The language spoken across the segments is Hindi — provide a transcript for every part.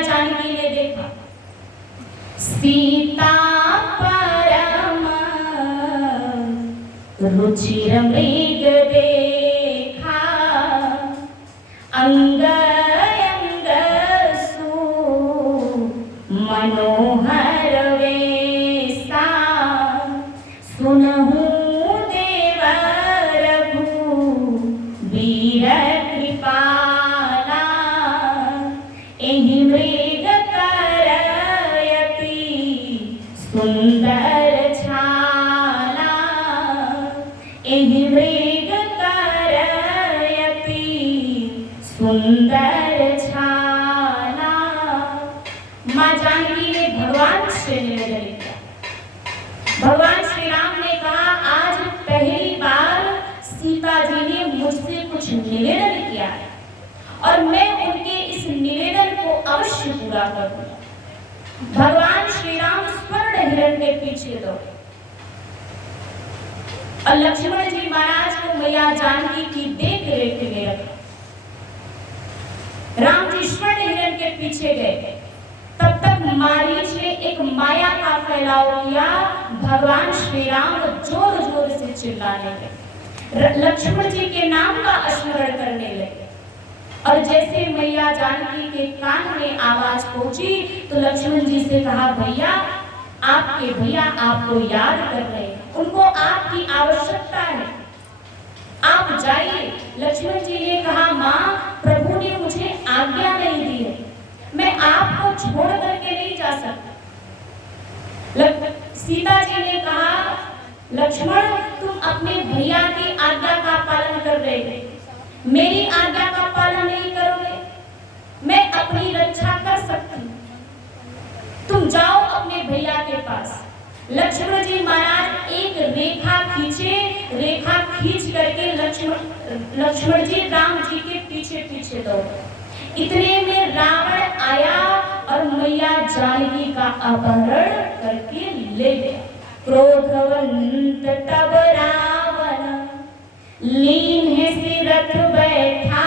मैया जानकी ने देखा सीता परम रुचिर मृग देखा अंग अंग सु मनोहर वेसा सुनहु देव रघुवीर कृपाला एहि मृग करयति सुंदर छाला एहि मृग करयति सुंदर छाला। माँ जानकी ने भगवान से निवेदन किया। भगवान श्री राम ने कहा आज पहली बार सीता जी ने मुझसे कुछ निवेदन किया है और मैं उनके इस निवेदन को अवश्य पूरा करूंगा। भगवान श्री राम स्वर्ण हिरण के पीछे दौड़े और लक्ष्मण जी महाराज को मैया जानकी की देख रेख में रखा। राम जी स्वर्ण हिरण के पीछे गए। तब तक मारीच ने एक माया का फैलाव किया। भगवान श्री राम जोर जोर से चिल्लाने लगे, लक्ष्मण जी के नाम का स्मरण करने लगे और जैसे मैया जानकी के कान में आवाज पहुंची तो लक्ष्मण जी से कहा भैया आपके भैया आपको याद कर रहे हैं, उनको आपकी आवश्यकता है, आप जाइए। लक्ष्मण जी ने कहा माँ प्रभु ने मुझे आज्ञा नहीं दी है, मैं आपको छोड़ करके नहीं जा सकता। सीता जी ने कहा लक्ष्मण तुम अपने भैया की आज्ञा का पालन कर रहे थे, मेरी आज्ञा का पालन नहीं करोगे, मैं अपनी रक्षा कर सकती, तुम जाओ अपने भैया के पास। लक्ष्मण जी महाराज एक रेखा खींचे, रेखा खींच करके लक्ष्मण जी राम जी के पीछे पीछे दौड़े। इतने में रावण आया और मैया जानकी का अपहरण करके ले गया। क्रोधवंत तब रावण लीन है सिरथ बैठा,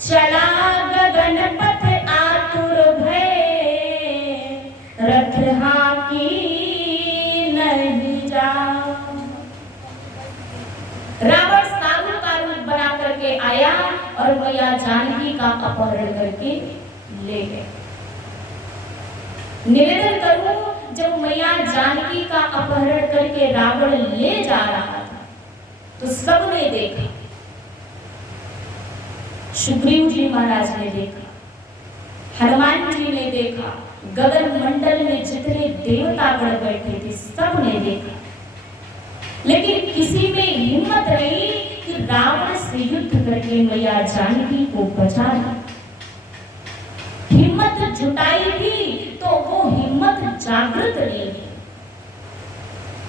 चला गगन पथ आतुर भय, रथ हाकी नहीं जा। रावण साधु का रूप बना करके आया और मैया जानकी का अपहरण करके ले गए। निवेदन करूं जब मैया जानकी का अपहरण करके रावण ले जा रहा था तो सबने देखा, सुग्रीव जी महाराज ने देखा, हनुमान जी ने देखा, गगन मंडल में जितने देवतागण बैठे थे सब ने देखा, लेकिन किसी में हिम्मत नहीं कि रावण से युद्ध करके मैया जानकी को बचा ले। हिम्मत जुटाई थी तो वो हिम्मत जागृत नहीं है,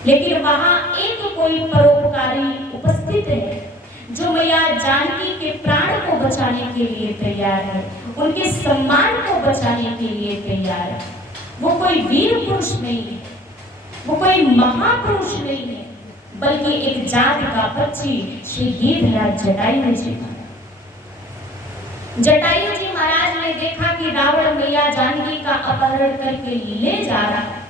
लेकिन वहां एक कोई परोपकारी उपस्थित है जो मैया जानकी के प्राण को बचाने के लिए तैयार है, उनके सम्मान को बचाने के लिए तैयार है। वो कोई वीर पुरुष नहीं है, वो कोई महापुरुष नहीं है, बल्कि एक जात का पक्षी श्री गिरिराज जटायु जी। जटायु जी महाराज ने देखा कि रावण मैया जानकी का अपहरण करके ले जा रहा है।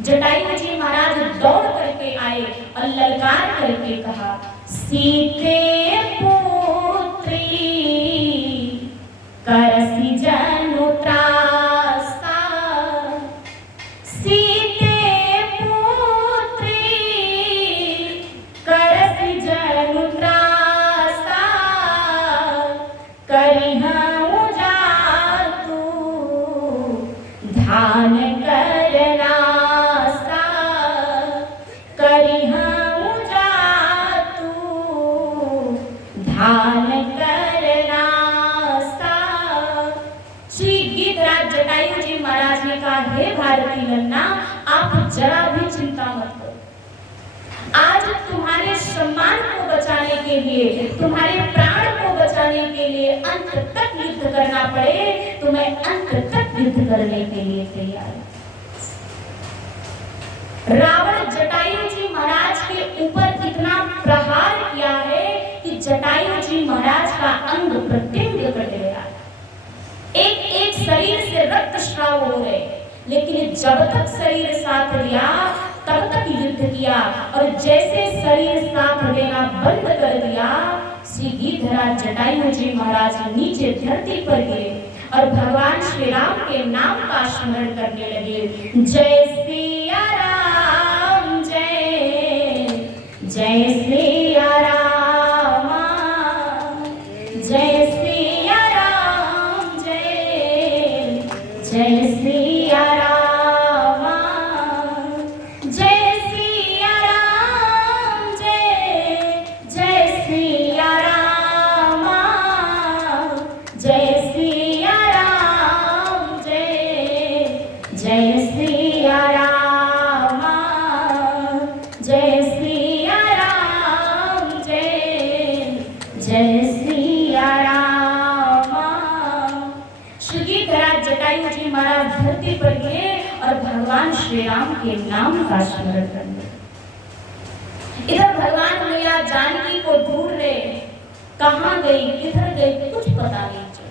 जटायु जी महाराज दौड़ करके आए और ललकार करके कहा सीते पुत्री करसी जनु त्रासा, सीते पुत्री करसी जनु त्रासा, करिहु जातु धान करना सा, करिहु जातु धान करना सा। श्री गिरिराज जटायु जी महाराज ने कहा हे भारती नन्ना आप जरा भी चिंता मत करो, आज तुम्हारे सम्मान को बचाने के लिए, तुम्हारे प्राण को बचाने के लिए अंत तक युद्ध करना पड़े तो मैं अंत तक युद्ध करने के लिए तैयार हूं। रावण जटायु जी महाराज के ऊपर इतना प्रहार किया है कि जटायु जी महाराज का अंग प्रत्यंग कट गया। एक लेकिन जब तक शरीर साथ दिया तब तक युद्ध किया, और जैसे शरीर साथ देना बंद कर दिया, श्री गिरिधराज जटायु जी महाराज नीचे धरती पर गिरे और भगवान श्री राम के नाम का स्मरण करने लगे। जय सिया राम, जय जय सिया राम, जय सिया राम, जय जय सिया राम, जय सिया राम, जय जय सिया राम, जय सिया राम, जय जय सिया राम, जय सिया राम, जय जय सिया राम। श्री गिरिधराज जटायु जी महाराज धरती पर गिरे और भगवान श्री राम के नाम का स्मरण करने। इधर भगवान मैया जानकी को ढूंढ रहे, कहां गई किधर गई कुछ पता नहीं चला।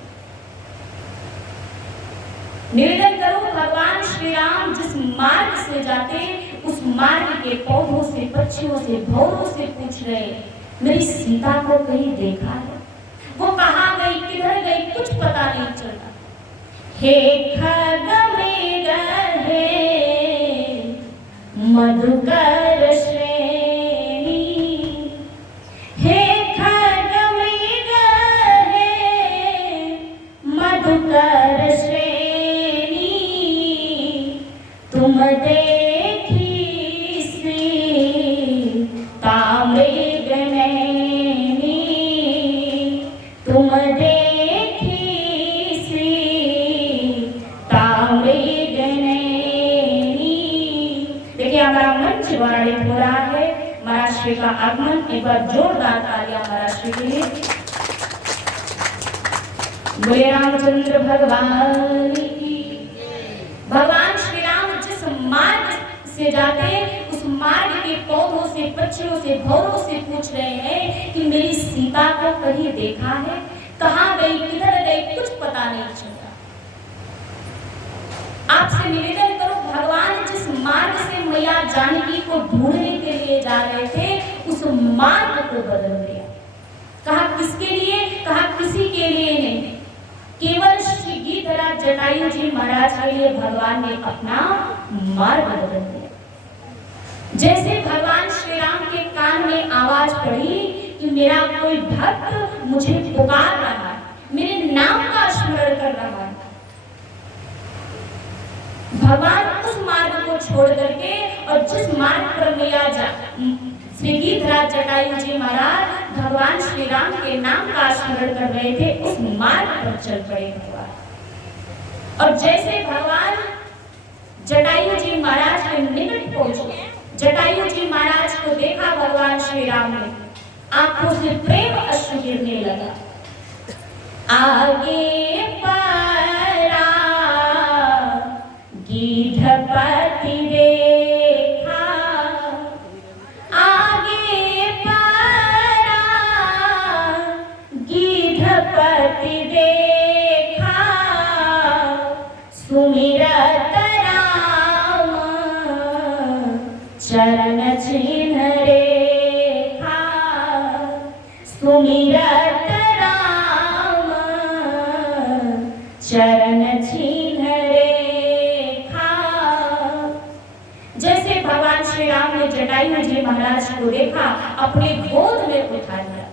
निवेदन करूं, भगवान श्री राम जिस मार्ग से जाते उस मार्ग के पौधों से, पक्षियों से, भौरों से पूछ रहे, मेरी सीता को कहीं देखा है? वो कहां गई किधर गई कुछ पता नहीं चला। हे खगमेघ हे मधुकर श्रेणी, हे खगमेघ हे मधुकर श्रेणी, तुम देखी सीता मृग नैनी, तुम देखी सीता मृग नैनी। देखिए हमारा मंच वर्णित हो रहा है, महाराज श्री का आगमन। एक बार जोरदार तालियां महाराज श्री के लिए। बोले रामचंद्र भगवान की। भगवान श्री राम जिस मार्ग से जाते उस मार्ग के पौधों से, पक्षियों से, भौरों से पूछ रहे हैं कि मेरी सीता को कहीं देखा है? कहां गई किधर गई कुछ पता नहीं चला। आपसे निवेदन करो, भगवान जिस मार्ग से मैया जानकी को ढूंढने के लिए जा रहे थे उस मार्ग को बदल दिया। कहा किसके लिए? कहा किसी के लिए नहीं, केवल श्री गिरिधराज जटायु जी महाराज के लिए भगवान ने अपना मार्ग बदल दिया। जैसे भगवान श्री राम के कान में आवाज पड़ी कि मेरा कोई भक्त मुझे पुकार रहा है, मेरे नाम का स्मरण कर रहा है, भगवान उस मार्ग को छोड़ करके और जिस मार्ग पर मैया श्री गिरिधराज जटायु जी महाराज भगवान श्री राम के नाम का स्मरण कर रहे थे उस मार्ग पर चल पड़े भगवान। और जैसे भगवान जटायु जी महाराज के निकट पहुंचे, जटायु जी महाराज को देखा भगवान श्री राम ने, आंखों से प्रेम अश्रु गिरने लगा। आगे परा गिद्धपति देखा, आगे परा गिद्धपति देखा, सुमिरत राम चरण चिन्ह रेखा, सुमिरत राम चरण चिन्ह रेखा। जैसे भगवान श्री राम ने जटायु जी महाराज को देखा, अपने गोद में उठा लिया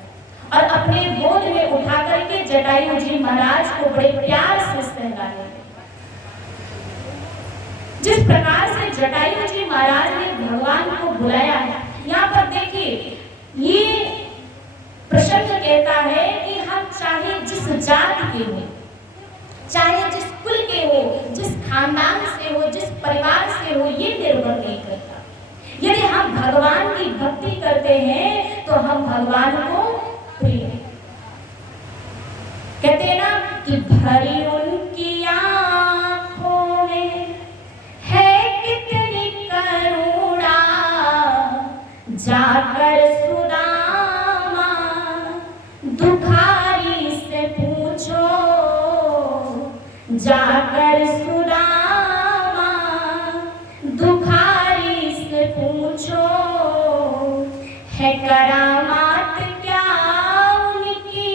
और अपने गोद में उठा करके जटायु जी महाराज को बड़े प्यार से सहलाया। जिस प्रकार से जटायु जी महाराज ने भगवान को बुलाया है, यहाँ पर देखिए ये प्रसंग कहता है कि हम चाहे जिस जाति के हो, चाहे जिस कुल के हो, जिस खानदान से हो, जिस परिवार से हो, ये निर्भर नहीं करता। यदि हम भगवान की भक्ति करते हैं तो हम भगवान को प्रिय हैं। कहते हैं ना कि भरी उनकी आंखों में है कितनी करुणा, जाकर सुदामा दुखारी से पूछो, जाकर सुदामा है करामात क्या उनकी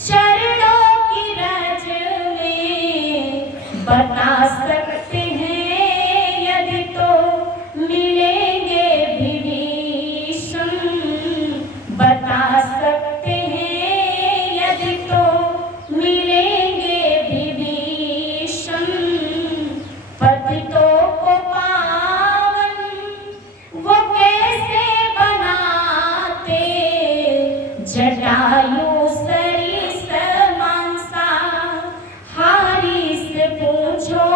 चरणों की रज में, बता सकते हैं यदि तो मिलेंगे विभीषण, बता सकते हैं यदि तो मिलेंगे विभीषण। पतितों को पावन वो कैसे बनाते, जटायु सरिस मांसाहारी से पूछो,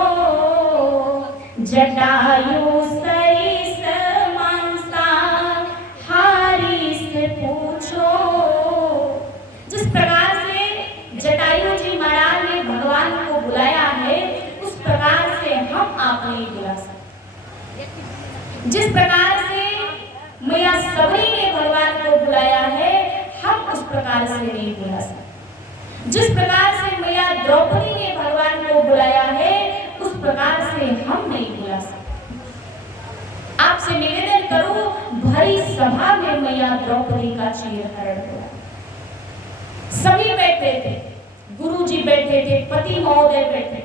जटायु सरिस मांसाहारी से पूछो। जिस प्रकार से जटायु जी महाराज ने भगवान को बुलाया है, उस प्रकार से हम आप नहीं बुला सकते। जिस प्रकार से मैया सबरी ने भगवान को बुलाया है, हम उस प्रकार से नहीं बुला सकते। जिस प्रकार से मैया द्रौपदी ने भगवान को बुलाया है, उस प्रकार से हम नहीं बुला सकते। आपसे निवेदन करूं, भरी सभा में मैया द्रौपदी का चीरहरण हुआ। सभी बैठे थे, गुरु जी बैठे थे, पति महोदय बैठे थे,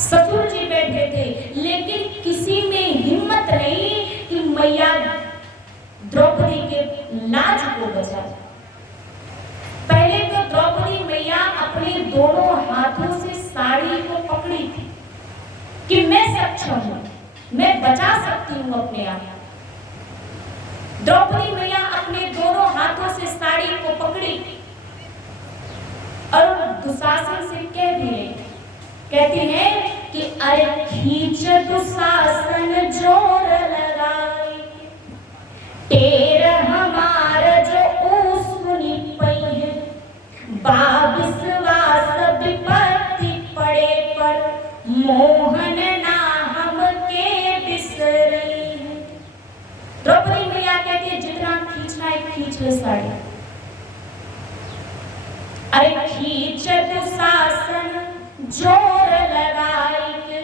ससुर जी बैठे थे, लेकिन किसी में हिम्मत नहीं कि मैया द्रौपदी के लाज को बचाए। पहले तो द्रौपदी मैया अपने दोनों हाथों से साड़ी को पकड़ी थी कि मैं सक्षम हूं, मैं बचा सकती हूं अपने आप। द्रौपदी मैया अपने दोनों हाथों से साड़ी को पकड़ी और दुशासन से कह भी रही, कहती है कि अरे खींच दुशासन जोर लगाई, टेर हमार जो ऊसुनी पई, बाविश्वास विपत्ति पड़े पर मोहन ना हमके बिसरई। द्रौपदी मैया कहती है जितना खींचना है खींच ले साड़ी। अरे खींच दुशासन जोर लगाई,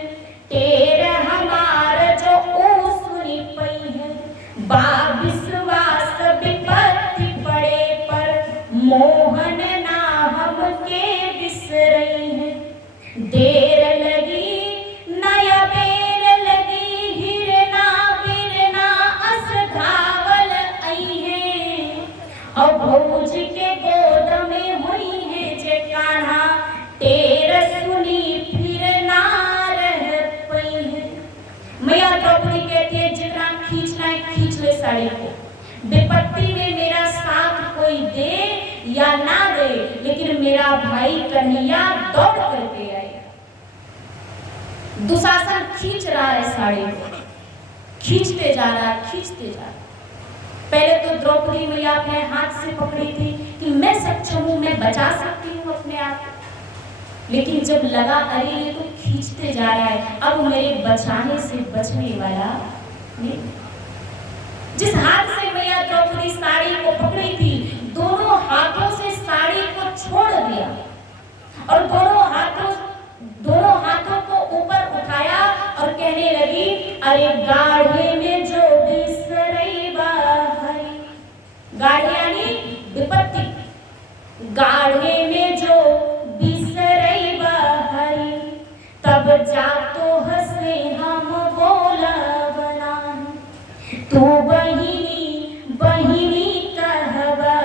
टेर हमार जो ऊसुनी पई है, बाविश्वास विपत्ति पड़े पर मोहन ना हमके बिसरई है। देर लगी नया बेर लगी, हिरना बिरना अस धावल आई है, और भौज के गोद में हुई है जे कान्हा, टेर सुनी फिर ना रह पई है। मैया द्रौपदी कहती है जितना खींचना है खींच ले साड़ी को। विपत्ति में मेरा साथ कोई दे या ना दे, लेकिन मेरा भाई कन्हैया दौड़ करके आएगा। दुशासन खींच रहा है साड़ी को, खींचते जा रहा है, खींचते जा रहा। पहले तो द्रौपदी मैया अपने हाथ से पकड़ी थी कि मैं सक्षम हूं, मैं बचा सकती हूँ अपने आप, लेकिन जब लगा अरे ये तो खींचते जा रहा है, अब मेरे बचाने से बचने वाला नहीं। जिस हाथ से मैया द्रौपदी साड़ी को पकड़ी थी, दोनों हाथों से साड़ी को छोड़ दिया और दोनों हाथों को ऊपर उठाया और कहने लगी अरे गाढ़े में जो बिसरई बाहरी, गाढ़े यानी विपत्ति, गाढ़े में जो बिसरई बाहरी, तब जा तो हंसे हम बोला बना, तू बहिनी बहिनी कहबा,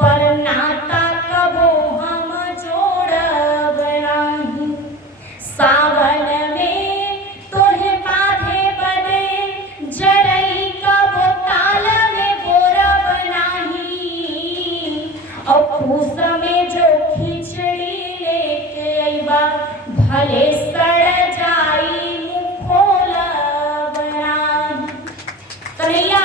पर नाता कबो हम जोड़ब नाही। सावन में तोहे बाधे बदे जरई कबो ताल में बोरब नाही, और फूस में जो खिचड़ी लेके अइबा, भले सड़ जाई मुखोलब नाही। कन्हैया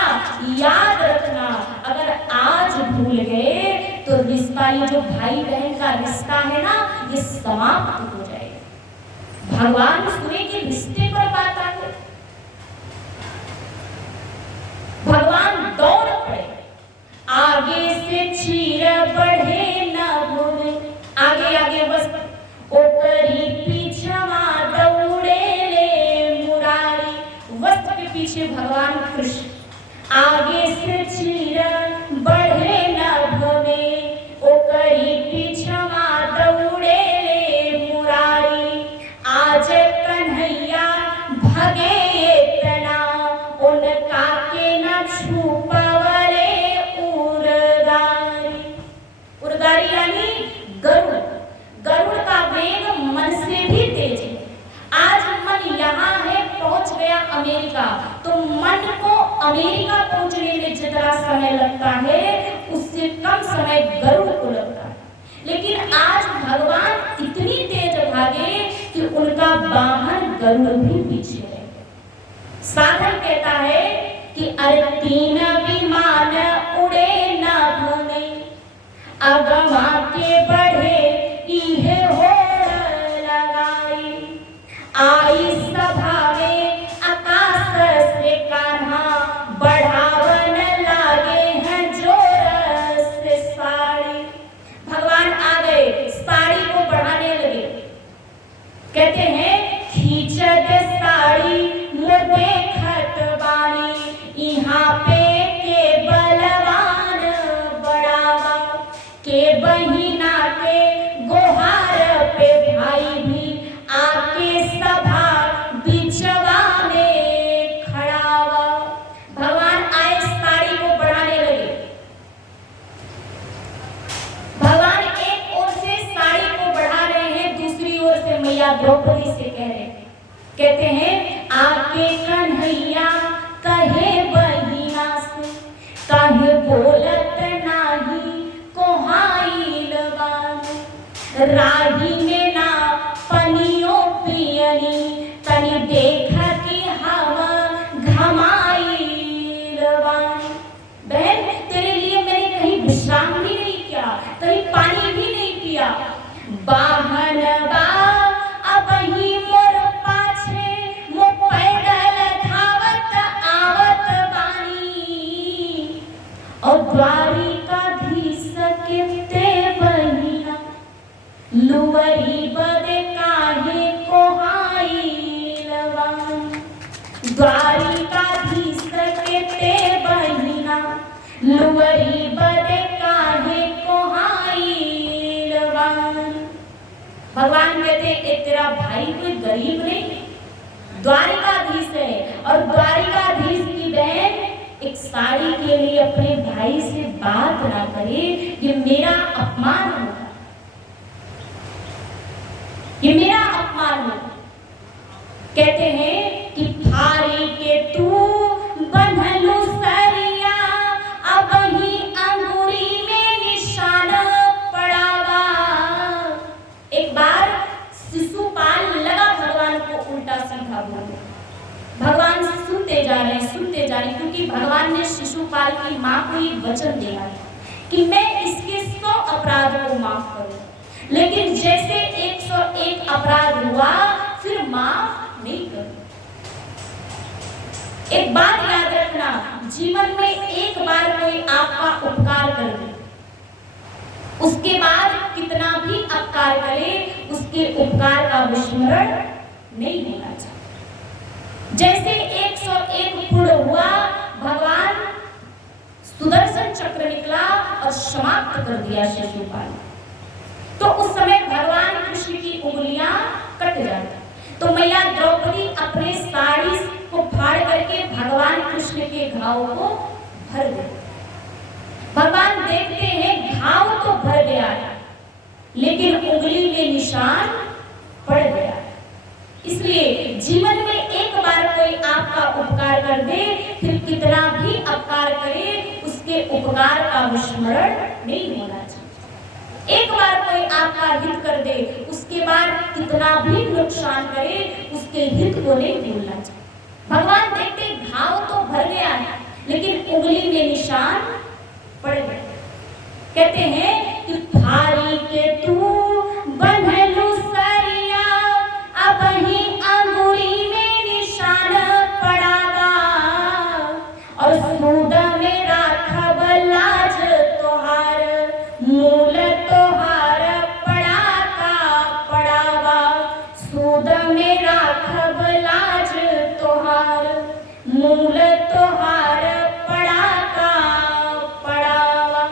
याद रखना, अगर आज भूल गए तो रिश्ता, ये जो भाई बहन का रिश्ता है ना, ये समाप्त हो जाएगा। भगवान सूर्य के रिश्ते पर बात आ गई, भगवान दौड़ पड़े, आगे से चीर बढ़े न भूले, आगे आगे बस ओकरी पीछवा दौड़े ले मुरारी, वस्त्र के पीछे भगवान कृष्ण, आगे समय लगता है उससे कम समय गरुड़ को लगता है। लेकिन आज भगवान इतनी तेज भागे कि उनका वाहन गरुड़ भी पीछे रह गया। सागर कहता है कि अरे 3 विमान उड़े नभ में, अगवा के बढ़े इहे होड़ लगाई, आई सभा में आकाश से कान्हा, बढ़ावन लागे हैं जोर से साड़ी। भगवान आ गए, साड़ी को बढ़ाने लगे। कहते हैं खींच दे साड़ी मोटे खतवानी, यहाँ पे के बलवान बढ़ावा, के बहिना के गोहार पे भाई भी आके सभा बिचवा में खड़ावा। भगवान आए, साड़ी को बढ़ाने लगे। भगवान एक ओर से साड़ी को बढ़ा रहे हैं, दूसरी ओर से मैया द्रौपदी से कह रहे हैं। कहते हैं आके कन्हैया कहे बहिना से, काहे बोलत नाही कोहाइल बानी, राही में ना पनियो पियनी, तनी देखा कि हवा घमाइल बानी। बहन तेरे लिए मैंने कहीं विश्राम भी नहीं किया, कहीं पानी भी नहीं पिया। वाहन बा अबही मोर पाछे, मो पैदल धावत आवत बानी, और द्वारिकाधीश के ते बहिना, लुवरी बदे काहे कोहाइल बानी। द्वारिकाधीश के ते बहिना, लुवरी बदे काहे कोहाइल बानी। भगवान कहते एक तेरा भाई कोई गरीब नहीं, द्वारिकाधीश है, और द्वारिकाधीश की बहन एक साड़ी के लिए अपने भाई से बात ना करे, ये मेरा अपमान होगा, ये मेरा अपमान होगा। कहते हैं कि फारी के तू बंधलू सरिया, अब ही अंगूरी में निशान पड़ावा। एक बार शिशुपाल लगा भगवान को उल्टा सीधा बोलने। भगवान सुनते जा रहे क्योंकि भगवान ने शिशुपाल की माँ को ये वचन दिया है कि मैं इसके 100 अपराध को माफ करूं, लेकिन जैसे 101 अपराध हुआ फिर माफ नहीं करूं। एक बात याद रखना, जीवन में एक बार कोई आपका उपकार कर दे, उसके बाद कितना भी अपकार करे उसके उपकार का विस्मरण नहीं होना चाहिए। जैसे 101 पूर्ण हुआ, भगवान सुदर्शन चक्र निकला और समाप्त कर दिया शिशुपाल। तो उस समय भगवान कृष्ण की उंगलियां कट जाती, तो मैया द्रौपदी अपने साड़ी को फाड़ करके भगवान कृष्ण के घाव को भर देती। भगवान देखते हैं घाव तो भर गया है, लेकिन उंगली में निशान पड़ गया। इसलिए जीवन में एक बार कोई आपका उपकार कर दे, फिर कितना भी अपकार करे उसके उपकार का विस्मरण नहीं होना चाहिए। एक बार कोई आपका हित कर दे, उसके बाद कितना भी नुकसान करे उसके हित को नहीं भूलना चाहिए। भगवान देखते घाव तो भर गया है, लेकिन उंगली में निशान पड़ गया। कहते हैं कि फारी के तू बंधलू सरिया, अब ही अंगूरी में निशान पड़ावा, और सूद में राखब लाज तोहार, मूल तोहार पड़ा का पड़ावा, सूद में राखब लाज तोहार, मूल तोहार पड़ा का पड़ावा।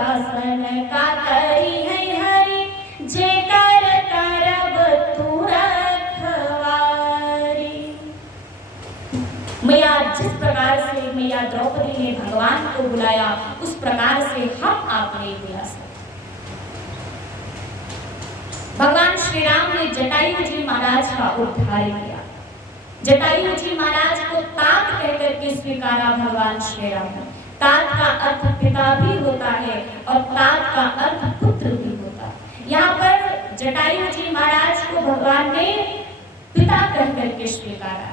दासन का करी है हरि, जेकर करब तू रखवारी। मैया जिस प्रकार से मैया द्रौपदी ने भगवान को बुलाया, उस प्रकार से हम आप नहीं बुला सकते। भगवान श्री राम ने जटायु जी महाराज का उद्धार किया। जटायु जी महाराज को तात कहकर के स्वीकारा भगवान श्री राम ने। तात का अर्थ पिता भी होता है और तात का अर्थ पुत्र भी होता है। यहाँ पर जटायु जी महाराज को भगवान ने पिता कहकर के स्वीकारा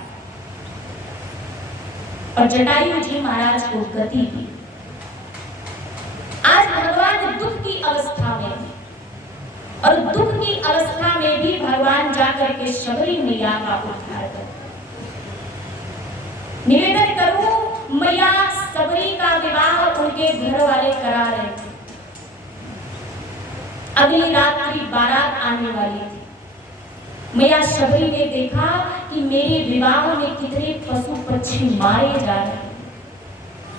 और जटायु जी महाराज को गति दी। आज भगवान दुख की अवस्था में और दुख की अवस्था में भी भगवान जाकर के शबरी मैया का उद्धार करते। निवेदन करूं, मैया सबरी का विवाह उनके घर वाले करा रहे थे। अगली रात्रि बारात आने वाली थी। मैया शबरी ने देखा कि मेरे विवाह में कितने पशु पक्षी मारे जा रहे हैं,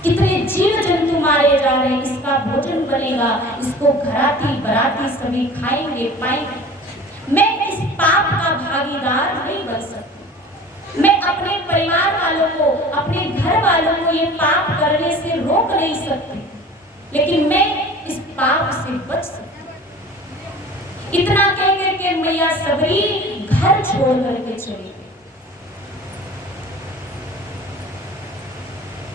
कितने जीव जंतु मारे जा रहे हैं, इसका भोजन बनेगा, इसको घराती बराती सभी खाएंगे पाएंगे। मैं इस पाप का भागीदार नहीं बन सकती। मैं अपने परिवार वालों को, अपने घर वालों को ये पाप करने से रोक नहीं सकती, लेकिन मैं इस पाप से बच सकती। इतना कहकर के मैया सबरी घर छोड़ करके चली गई।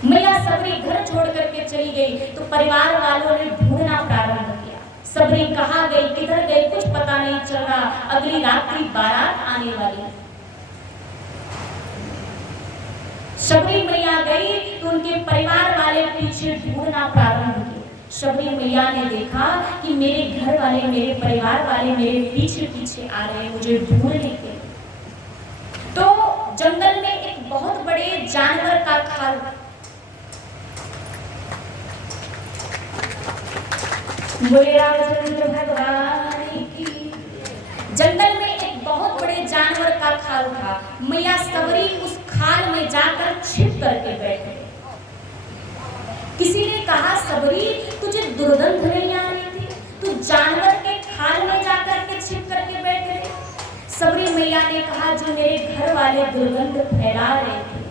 मैया सबरी घर छोड़ करके चली गई तो परिवार वालों ने ढूंढना प्रारंभ किया। सबरी कहाँ गई, किधर गई, कुछ पता नहीं चल रहा। अगली रात्रि बारात आने वाली। शबरी मैया गई तो उनके परिवार वाले पीछे ढूंढना प्रारंभ किए। शबरी मैया ने देखा कि मेरे घर वाले, मेरे परिवार वाले मेरे पीछे पीछे आ रहे हैं मुझे ढूंढने के लिए। तो जंगल में एक बहुत बड़े जानवर का खाल, बोले रामचंद्र भगवान की। जंगल में एक बहुत बड़े जानवर का खाल था। मैया सबरी उस खाल में जाकर छिप करके बैठे। किसी ने कहा, सबरी तुझे दुर्गंध नहीं आ रही थी, तू जानवर के खाल में जाकर के छिप करके बैठे। सबरी मैया ने कहा, जो मेरे घर वाले दुर्गंध फैला रहे थे,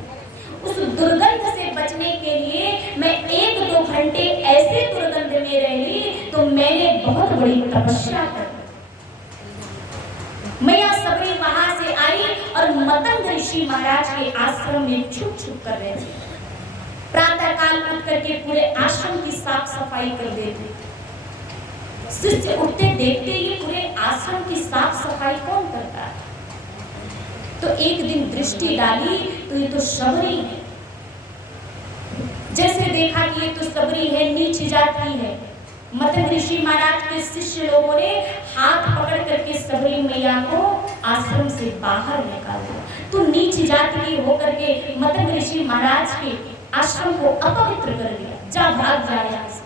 उस दुर्गंध से बचने के लिए मैं 1-2 घंटे ऐसे दुर्गंध में रही तो मैंने बहुत बड़ी तपस्या कर। मैया सबरी वहां से आई और मतंग ऋषि महाराज के आश्रम में छुप छुप कर रहे थे। प्रातः काल उठ करके पूरे आश्रम की साफ सफाई कर देते। शिष्य उठते देखते ये पूरे आश्रम की साफ सफाई कौन करता है। तो एक दिन दृष्टि डाली तो ये तो सबरी है। जैसे देखा कि ये तो सबरी है, नीच जाति है। मतंग ऋषि महाराज के शिष्य लोगों ने हाथ पकड़ करके सबरी मैया को आश्रम से बाहर निकाल दिया। तो नीच जाति की होकर के मतंग ऋषि महाराज के आश्रम को अपवित्र कर दिया। जा भाग जा यहाँ से।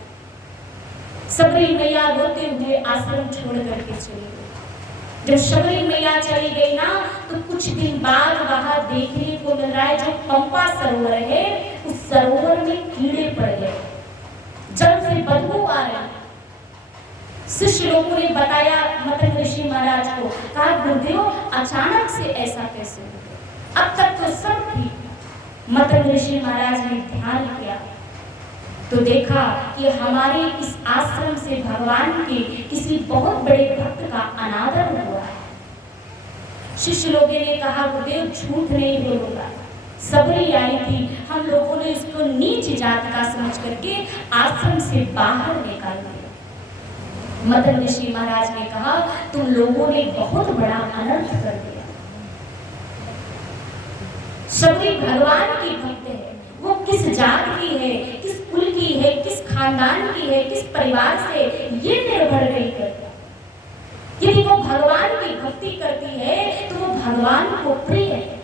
सबरी मैया रोते हुए आश्रम छोड़ करके चली गई। जब सबरी मैया चली गई ना, तो कुछ दिन बाद वहां देखने को मिल रहा है जो पंपा सरोवर है, उस सरोवर में कीड़े पड़ गए, जल से बदबू आ रही। शिष्य लोगों ने बताया मतंग ऋषि महाराज को, कहा गुरुदेव अचानक से ऐसा कैसे हो गया, अब तक तो सब ठीक। मतंग ऋषि महाराज ने ध्यान किया तो देखा कि हमारे इस आश्रम से भगवान के किसी बहुत बड़े भक्त का अनादर हुआ है। शिष्य लोगों ने कहा, गुरुदेव झूठ नहीं बोलूंगा, सबरी आई थी, हम लोगों ने इसको नीच जात का समझ करके आश्रम से बाहर निकाल दिया। मतंग ऋषि महाराज ने कहा, तुम लोगों ने बहुत बड़ा अनर्थ कर दिया। सबरी भगवान की भक्त है, वो किस जात की है, किस कुल की है, किस खानदान की है, किस परिवार से, ये निर्भर नहीं करता। यदि वो भगवान की भक्ति करती है तो वो भगवान को प्रिय है,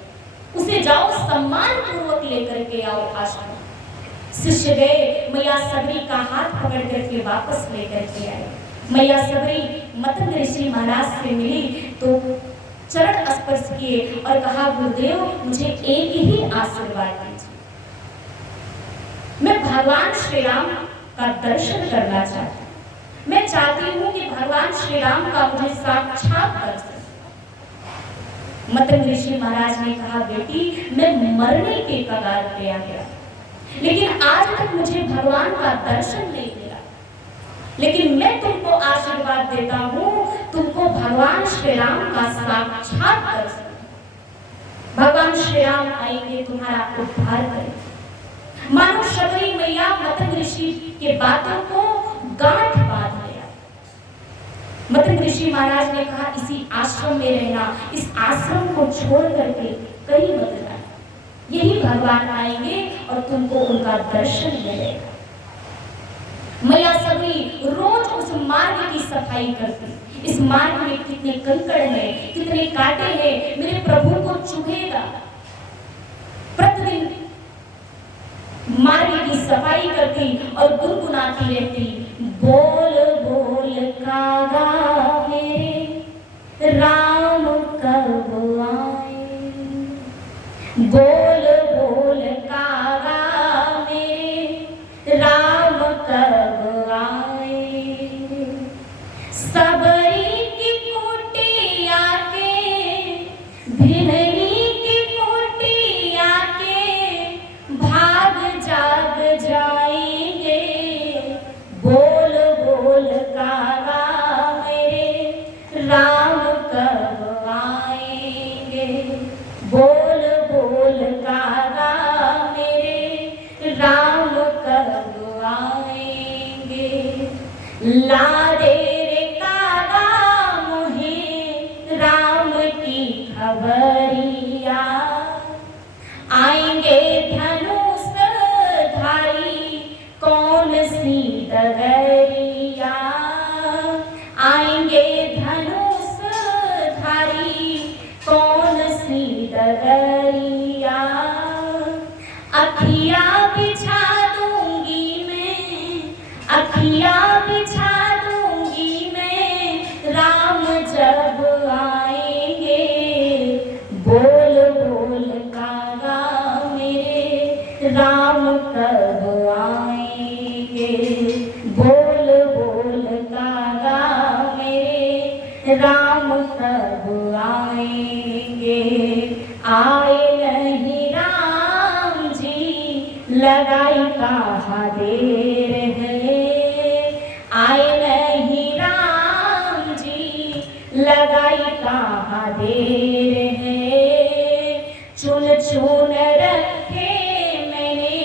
उसे जाओ सम्मान पूर्वक लेकर के आओ आश्रम। शिष्य गए, मैया सबरी का हाथ पकड़ करके वापस लेकर के आए। मैया सबरी मतंग ऋषि महाराज से मिली तो चरण स्पर्श किए और कहा, गुरुदेव मुझे एक ही आशीर्वाद दीजिए, मैं भगवान श्री राम का दर्शन करना चाहता हूं। मैं चाहती हूँ कि भगवान श्री राम का मुझे साक्षात दर्शन। मतंग ऋषि महाराज ने कहा, बेटी मैं मरने के कगार पे आ गया, लेकिन आज तक मुझे भगवान का दर्शन नहीं मिला, लेकिन मैं तुमको आशीर्वाद देता हूँ, तुमको भगवान श्री राम का साक्षात दर्शन। भगवान श्री राम आएंगे, तुम्हारा उद्धार करेंगे। मानो शबरी मैया मतंग ऋषि के बातों को गांठ बांध लिया। मतंग ऋषि महाराज ने कहा, इसी आश्रम में रहना, इस आश्रम को छोड़ करके कहीं मत जाना, यही भगवान आएंगे और तुमको उनका दर्शन मिलेगा। मैया सबरी रोज उस मार्ग की सफाई करती। इस मार्ग में कितने कंकड़ हैं, कितने कांटे हैं, मेरे प्रभु को चुभेगा। प्रतिदिन मार्ग की सफाई करती और गुनगुनाती रहती, बोल बोल कागा मेरे राम कब आए, बोल बोल कागा मेरे राम कब आए। सबरी की कुटिया के, भिनरी की कुटिया के भाग जाग जाएंगे, बोल बोल कागा मेरे राम कब आएंगे, बोल बोल कागा मेरे राम कब आएंगे। ला दे रे कागा मुझे राम की खबरिया, आएंगे धनुष धारी कौन सी डगरिया, आएंगे धनुष धारी कौन सी डगरिया। अखिया बिछा दूंगी मैं, अखिया बिछा दूंगी मैं, राम जब आएंगे, बोल बोल कागा मेरे राम कब आएंगे, बोल बोल कागा मेरे राम कब आएंगे। आए नहीं राम जी लगाई कहाँ देर है, आए नहीं राम जी लगाई कहाँ देर है। चुन चुन रखे मैंने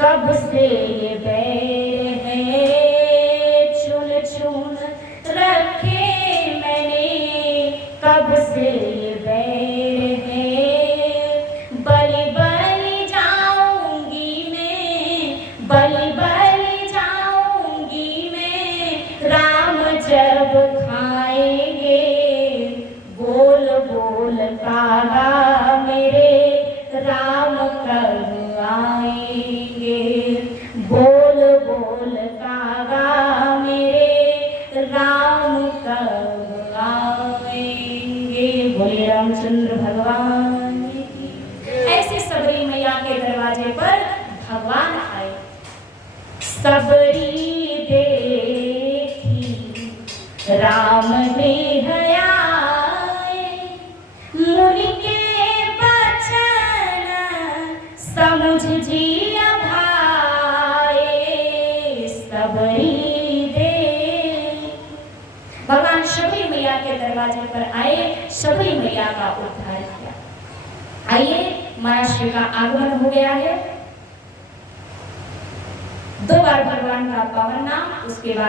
कब से ये बैर है, चुन चुन रखे मैंने कब से ये बैर है। बलि बलि जाऊंगी मैं, बलि बलि जाऊंगी मैं, राम जब खाएंगे, बोल बोल कागा मेरे राम कब आएंगे, बोल बोल कागा मेरे राम कब आएंगे। बोले रामचंद्र भगवान की। ऐसे सबरी मैया के दरवाजे पर भगवान आए। सबरी देखी राम देह आए, मुनि के बचन समुझ जिया भाए। सबरी दे भगवान शबरी मैया के दरवाजे पर आए, शबरी मैया का उद्धार किया। आइए, महाराष्ट्र का आगमन हो गया है। 2 बार भगवान का पावन नाम, उसके बाद